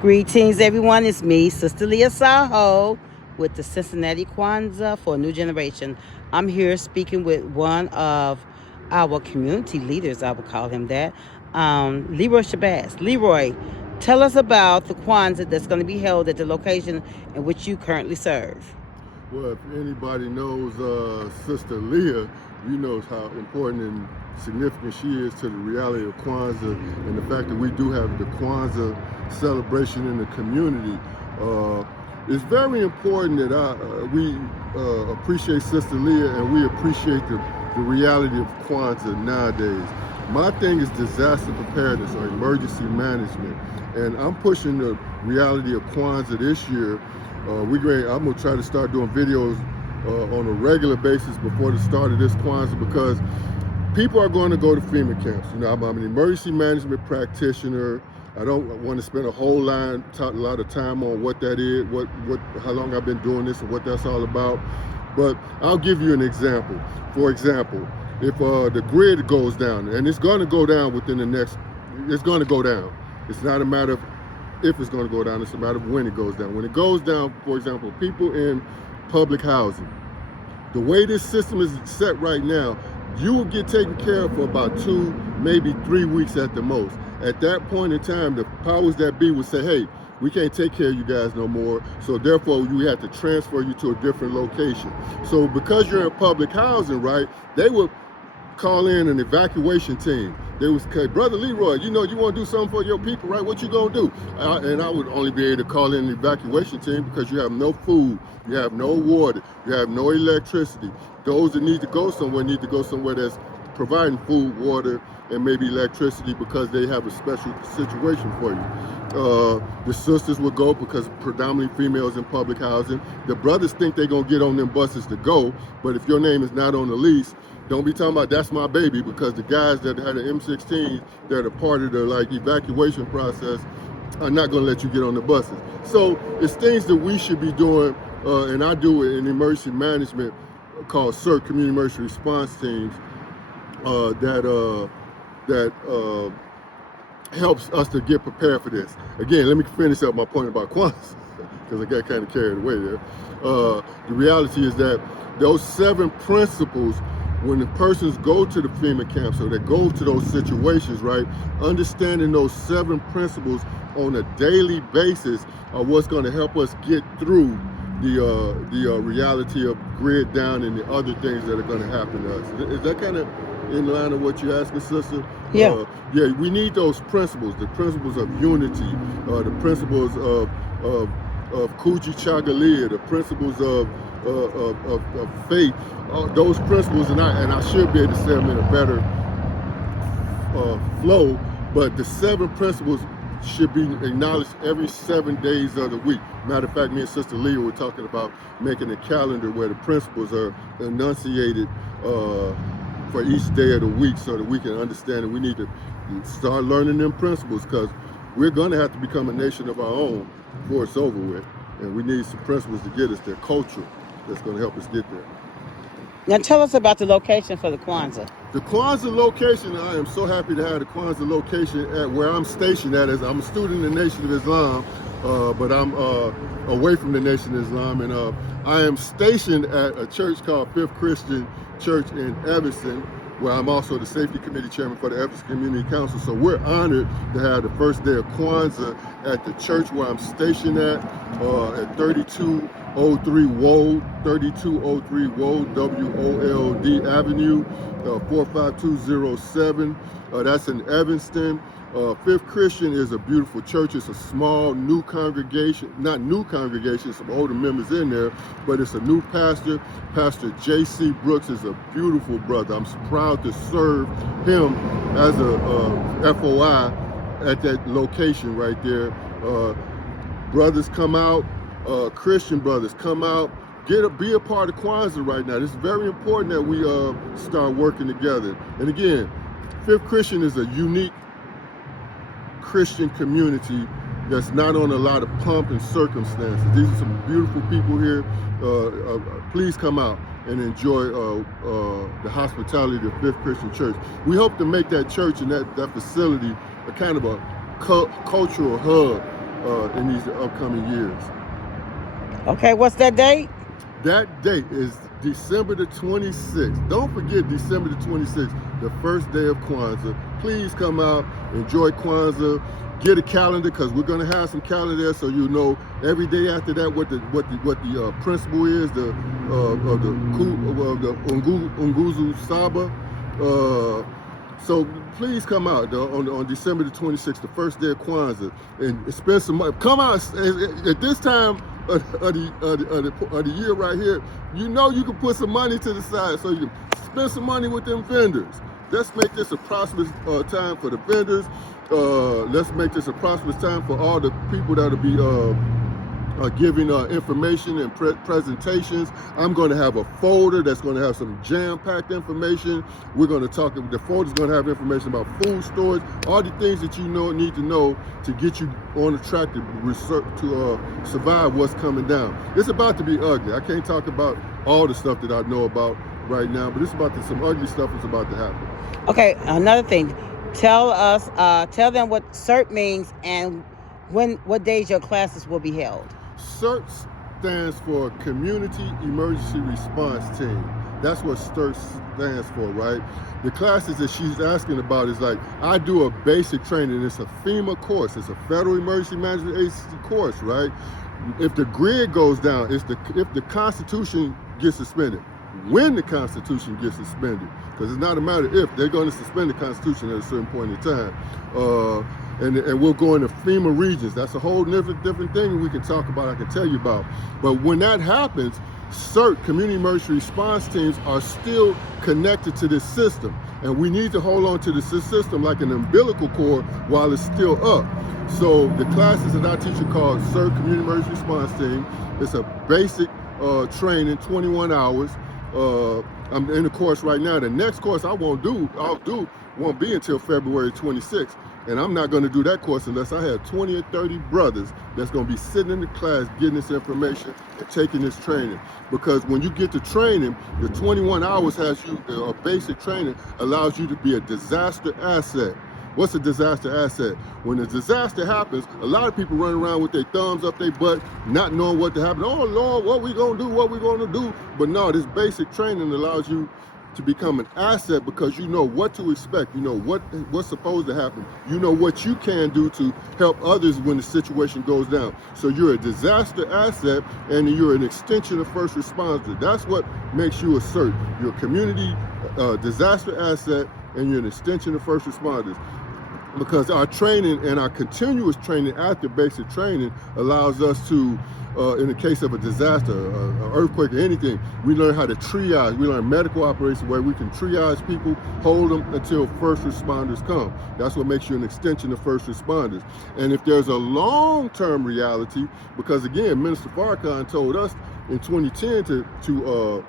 Greetings, everyone. It's me, Sister Leah Saho, with the Cincinnati Kwanzaa for a New Generation. I'm here speaking with one of our community leaders, I would call him that, Leroy Shabazz. Leroy, tell us about the Kwanzaa that's going to be held at the location in which you currently serve. Well, if anybody knows Sister Leah, you know how important and significant she is to the reality of Kwanzaa and the fact that we do have the Kwanzaa celebration in the community. It's very important that we appreciate Sister Leah and we appreciate the reality of Kwanzaa nowadays. My thing is disaster preparedness or emergency management, and I'm pushing the reality of Kwanzaa this year. I'm going to try to start doing videos on a regular basis before the start of this Kwanzaa, because people are going to go to FEMA camps. You know, I'm an emergency management practitioner. I don't want to spend a whole lot of time on what that is, how long I've been doing this and what that's all about. But I'll give you an example. For example, if the grid goes down, and it's going to go down it's going to go down. It's not a matter of if it's going to go down, it's a matter of when it goes down. When it goes down, for example, people in public housing, the way this system is set right now, you will get taken care of for about 2, maybe 3 weeks at the most. At that point in time, the powers that be would say, hey, we can't take care of you guys no more, so therefore we have to transfer you to a different location. So because you're in public housing, right, they would call in an evacuation team. They would say, Brother Leroy, you know you want to do something for your people, right? What you gonna do? And I would only be able to call in an evacuation team because you have no food, you have no water, you have no electricity. Those that need to go somewhere that's providing food, water, and maybe electricity because they have a special situation for you. The sisters would go because predominantly females in public housing. The brothers think they're gonna get on them buses to go, but if your name is not on the lease, don't be talking about that's my baby, because the guys that had an M16 that are part of the evacuation process are not going to let you get on the buses. So it's things that we should be doing, and I do it in emergency management called CERT, Community Emergency Response Teams, that helps us to get prepared for this. Again, let me finish up my point about Kwanzaa, because I got kind of carried away there. The reality is that those 7 principles, when the persons go to the FEMA camps or they go to those situations, right, understanding those 7 principles on a daily basis are what's going to help us get through the reality of grid down and the other things that are going to happen to us. Is that kind of in line of what you're asking, sister? Yeah. Yeah, we need those principles, the principles of unity, the principles of Kuji Chagalia, the principles of faith, those principles, and I should be able to say them in a better flow, but the 7 principles should be acknowledged every 7 days of the week. Matter of fact, me and Sister Leah were talking about making a calendar where the principles are enunciated for each day of the week so that we can understand that we need to start learning them principles, because we're going to have to become a nation of our own before it's over with, and we need some principles to get us there, culture that's going to help us get there. Now tell us about the location for the Kwanzaa. The Kwanzaa location, I am so happy to have the Kwanzaa location at where I'm stationed at. As I'm a student in the Nation of Islam, but I'm away from the Nation of Islam, and I am stationed at a church called Fifth Christian Church in Evanston, where I'm also the safety committee chairman for the Evanston Community Council. So we're honored to have the first day of Kwanzaa at the church where I'm stationed at 3203 Wold, WOLD Avenue, 45207. That's in Evanston. Fifth Christian is a beautiful church. It's a small, new congregation, not new congregation, some older members in there, but it's a new pastor. Pastor J.C. Brooks is a beautiful brother. I'm proud to serve him as a FOI at that location right there. Brothers come out, Christian brothers come out, be a part of Kwanzaa right now. It's very important that we start working together. And again, Fifth Christian is a unique Christian community that's not on a lot of pomp and circumstances. These are some beautiful people here. Please come out and enjoy the hospitality of Fifth Christian Church. We hope to make that church and that facility a kind of a cultural hub in these upcoming years. Okay, what's that date? That date is December the 26th. Don't forget December the 26th, the first day of Kwanzaa. Please come out, enjoy Kwanzaa. Get a calendar, because we're going to have some calendar there, so you know every day after that what the principle is, the Unguzu Saba. So please come out on December the 26th, the first day of Kwanzaa, and spend some money. Come out at this time of the year right here. You know you can put some money to the side, so you can spend some money with them vendors. Let's make this a prosperous time for the vendors. Let's make this a prosperous time for all the people that'll be giving information and presentations. I'm going to have a folder that's going to have some jam-packed information. We're going to talk, the folder's going to have information about food storage, all the things that you need to know to get you on the track to research, to survive what's coming down. It's about to be ugly. I can't talk about all the stuff that I know about right now, but it's about some ugly stuff that's about to happen. Okay, another thing. Tell them what CERT means and what days your classes will be held. CERT stands for Community Emergency Response Team. That's what CERT stands for, right? The classes that she's asking about is like, I do a basic training. It's a FEMA course. It's a Federal Emergency Management Agency course, right? If the grid goes down, if the Constitution gets suspended, when the Constitution gets suspended, because it's not a matter if, they're going to suspend the Constitution at a certain point in time. And we'll go into FEMA regions. That's a whole different thing we can talk about, I can tell you about. But when that happens, CERT, Community Emergency Response Teams, are still connected to this system. And we need to hold on to this system like an umbilical cord while it's still up. So the classes that I teach are called CERT, Community Emergency Response Team. It's a basic training, 21 hours. I'm in the course right now. The next course won't be until February 26th. And I'm not going to do that course unless I have 20 or 30 brothers that's going to be sitting in the class getting this information and taking this training. Because when you get to training, the 21 hours has you, a basic training allows you to be a disaster asset. What's a disaster asset? When a disaster happens, a lot of people run around with their thumbs up their butt, not knowing what to happen. Oh Lord, what we gonna do? What we gonna do? But no, this basic training allows you to become an asset because you know what to expect. You know what's supposed to happen. You know what you can do to help others when the situation goes down. So you're a disaster asset and you're an extension of first responder. That's what makes you a CERT. You're a community disaster asset and you're an extension of first responders. Because our training and our continuous training after basic training allows us to, in the case of a disaster, an earthquake or anything, we learn how to triage. We learn medical operations where we can triage people, hold them until first responders come. That's what makes you an extension of first responders. And if there's a long-term reality, because again, Minister Farrakhan told us in 2010 to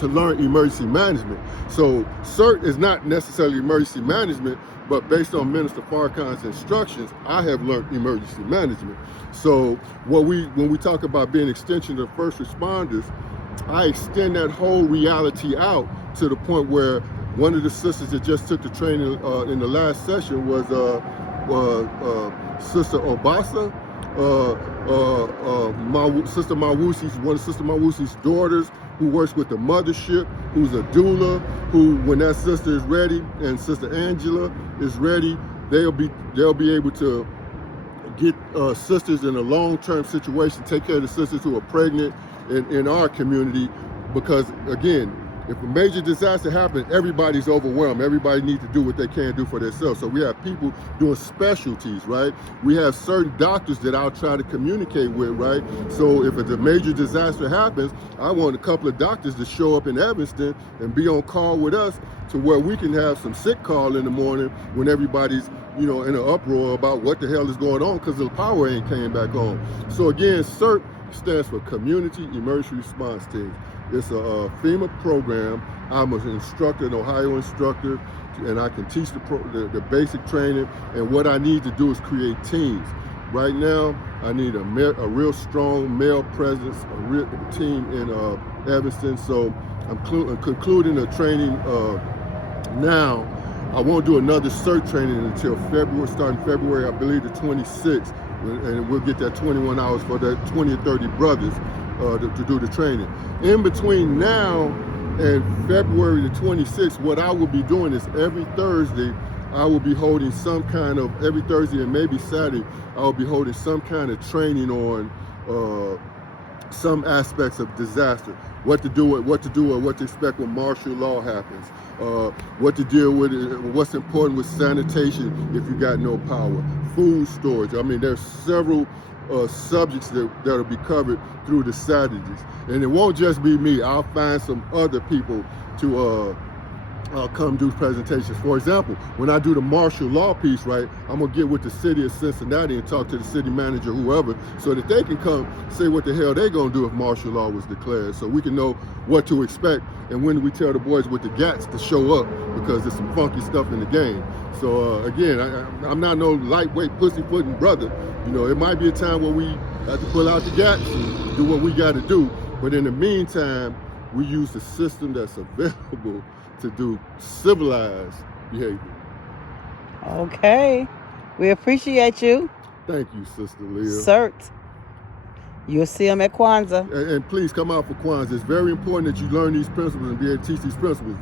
learn emergency management. So CERT is not necessarily emergency management, but based on Minister Farrakhan's instructions, I have learned emergency management. So when we talk about being extension of first responders, I extend that whole reality out to the point where one of the sisters that just took the training in the last session was Sister Obasa. Sister Mawusi's, one of Sister Mawusi's daughters, who works with the mothership, who's a doula, who, when that sister is ready and Sister Angela is ready, they'll be able to get sisters in a long-term situation, take care of the sisters who are pregnant in our community, because again, if a major disaster happens, everybody's overwhelmed. Everybody needs to do what they can do for themselves. So we have people doing specialties, right? We have certain doctors that I'll try to communicate with, right? So if a major disaster happens, I want a couple of doctors to show up in Evanston and be on call with us to where we can have some sick call in the morning when everybody's, in an uproar about what the hell is going on because the power ain't came back on. So again, CERT stands for Community Emergency Response Team. It's a FEMA program. I'm an instructor, an Ohio instructor, and I can teach the basic training. And what I need to do is create teams. Right now, I need a real strong male presence, a real team in Evanston. So I'm concluding a training now. I won't do another CERT training until February, starting February, I believe the 26th. and we'll get that 21 hours for that 20 or 30 brothers to do the training. In between now and February the 26th, what I will be doing is every Thursday, I will be holding some kind of, every Thursday and maybe Saturday, I will be holding some kind of training on some aspects of disaster, what to do or what to expect when martial law happens, what to deal with, what's important with sanitation if you got no power, food storage. I mean, there's several subjects that'll be covered through the Saturdays, and it won't just be me. I'll find some other people to come do presentations. For example, when I do the martial law piece, right, I'm gonna get with the city of Cincinnati and talk to the city manager, whoever, so that they can come say what the hell they gonna do if martial law was declared, so we can know what to expect and when we tell the boys with the gats to show up, because there's some funky stuff in the game. So again, I'm not no lightweight pussyfooting brother. You know, it might be a time where we have to pull out the gats and do what we got to do, but in the meantime, we use the system that's available to do civilized behavior. Okay. We appreciate you. Thank you, Sister Leah. CERT. You'll see them at Kwanzaa. And please come out for Kwanzaa. It's very important that you learn these principles and be able to teach these principles.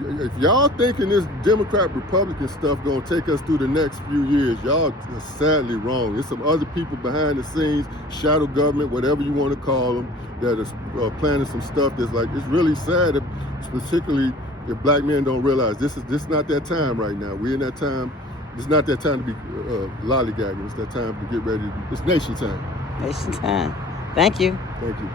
If y'all thinking this Democrat-Republican stuff gonna take us through the next few years, y'all are sadly wrong. There's some other people behind the scenes, shadow government, whatever you want to call them, that is planning some stuff that's like, it's really sad, particularly if black men don't realize this is not that time right now. We're in that time. It's not that time to be lollygagging. It's that time to get ready. It's nation time. Nation time. Thank you. Thank you.